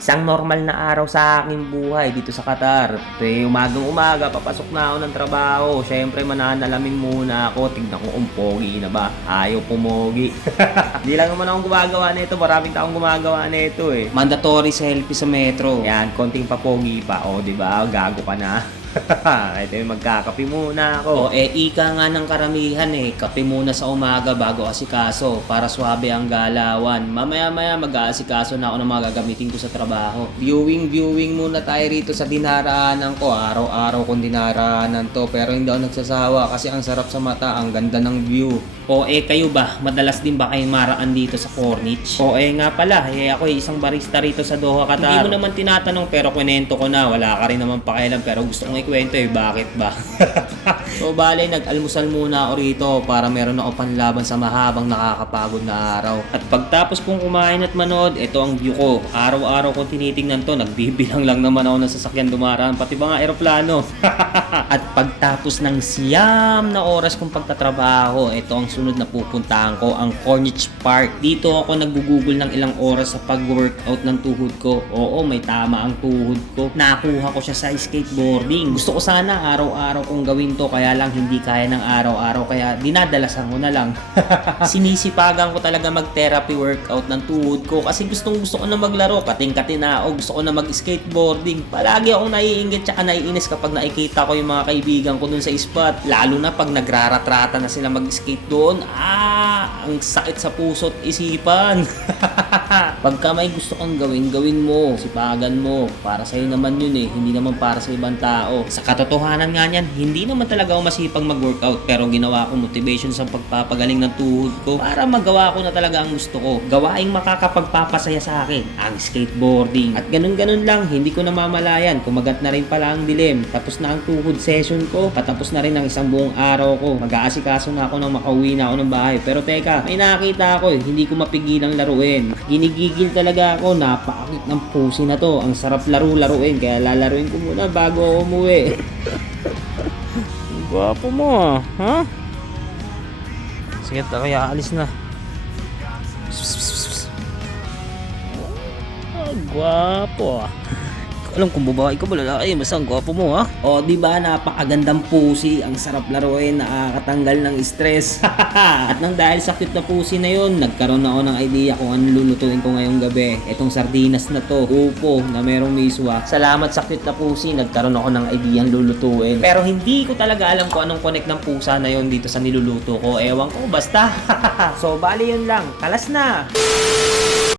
Isang normal na araw sa aking buhay dito sa Qatar. Umagang-umaga, papasok na ako ng trabaho. Siyempre, mananalamin muna ako. Tignan ko kung pogi na ba. Ayaw pumogi. Di lang naman akong gumagawa nito. Maraming taong gumagawa nito eh. Mandatory selfie sa metro. Yan, konting papogi pa. O, di ba? Gago ka na. Ito yung magkakape muna ako. Ika nga ng karamihan kape muna sa umaga bago asikaso para swabe ang galawan. Mamaya-maya mag-aasikaso na ako ng mga gagamitin ko sa trabaho. Viewing muna tayo rito sa dinaraanan ko. Araw-araw kong dinaraanan to pero hindi ako nagsasawa kasi ang sarap sa mata, ang ganda ng view. Kayo ba? Madalas din ba kayong maraan dito sa Corniche? Nga pala, ako isang barista rito sa Doha, Qatar. Hindi mo naman tinatanong pero kwento ko na. Wala ka rin naman pakialam pero gusto kong ikwento bakit ba? So bale, nag-almusal muna ako rito para meron ako panlaban sa mahabang nakakapagod na araw. At pagtapos kong kumain at manood, ito ang view ko. Araw-araw kong tinitingnan to, nagbibilang lang naman ako ng sasakyan dumaraan, pati ba nga aeroplano. At pagtapos ng siyam na oras kong pagtatrabaho, ito ang sunod na pupuntahan ko, ang Corniche Park. Dito ako nag-google ng ilang oras sa pag-workout ng tuhod ko. Oo, may tama ang tuhod ko. Nakuha ko siya sa skateboarding. Gusto ko sana araw-araw kong gawin to, kaya lang hindi kaya ng araw-araw, kaya dinadalasan ko na lang. Sinisipagan ko talaga mag-therapy workout ng tuhod ko kasi gusto ko na maglaro, kating-katinao, gusto ko na mag-skateboarding. Palagi akong naiinggit tsaka naiinis kapag nakikita ko yung mga kaibigan ko dun sa spot. Lalo na pag nagraratrata na sila mag-skate doon. Ang sakit sa puso't isipan. Pagka may gusto kang gawin mo, sipagan mo. Para sa'yo naman yun hindi naman para sa ibang tao. Sa katotohanan nga niyan, hindi naman talaga ako masipag mag-workout pero ginawa ko motivation sa pagpapagaling ng tuhod ko para magawa ko na talaga ang gusto ko. Gawaing makakapagpapasaya sa akin, ang skateboarding. At ganun-ganun lang, hindi ko namamalayan. Kumagat na rin pala ang dilim. Tapos na ang tuhod session ko. Patapos na rin ang isang buong araw ko. Mag-aasikaso na ako nang makauwi na ako ng bahay. Pero teka, may nakita ako hindi ko mapigilang laruin. Ginigigil talaga ako. Napakakit ng pusi na to. Ang sarap laruin. Kaya lalaruin ko muna bago ako umuwi. Gwapo mo ha? Sige, kaya alis na. Gwapo alam kung babae ka ba lalaki, basta ang gwapo mo di ba napakagandang pusi, ang sarap laruin, nakakatanggal ng stress. At nang dahil sa cute na pusi na yun, nagkaroon ako ng idea kung ano lulutuin ko ngayong gabi. Etong sardinas na to, upo na merong miswa. Salamat sa cute na pusi, nagkaroon ako ng idea ang lulutuin. Pero hindi ko talaga alam kung anong connect ng pusa na yun dito sa niluluto ko. Ewan ko, basta. So bali yun lang, kalas na.